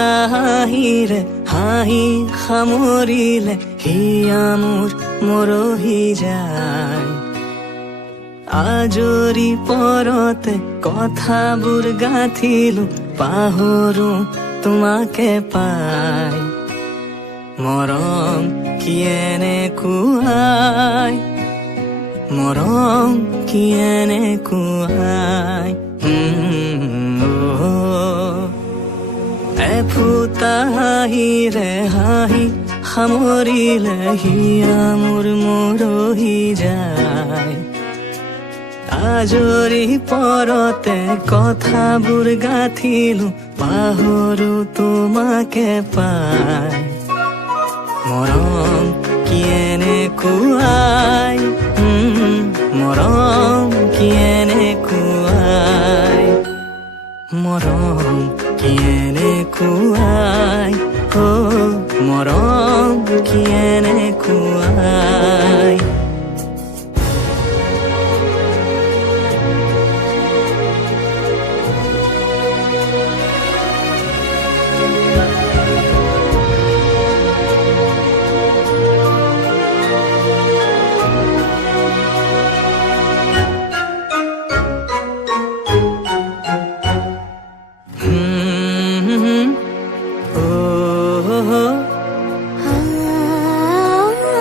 ফুটা হাঁহিৰে হাঁহি সামৰিলে হিয়া মোৰ মৰহি যায়। আজৰি পৰতে কথাবোৰ গাঁঠিলো পাহৰো তোমাকে পাই। মৰম কি এনেকুৱাই, মৰম কি এনেকুৱাই। এফুটা হাঁহিৰে হাঁহি সামৰিলে হিয়া মোৰ মৰহি যায়। আজৰি পৰতে কথাবোৰ গাঁঠিলো পাহৰো তোমাকে পাই। মৰম কি এনেকুৱাই, মৰম কি এনেকুৱাই, মৰম কি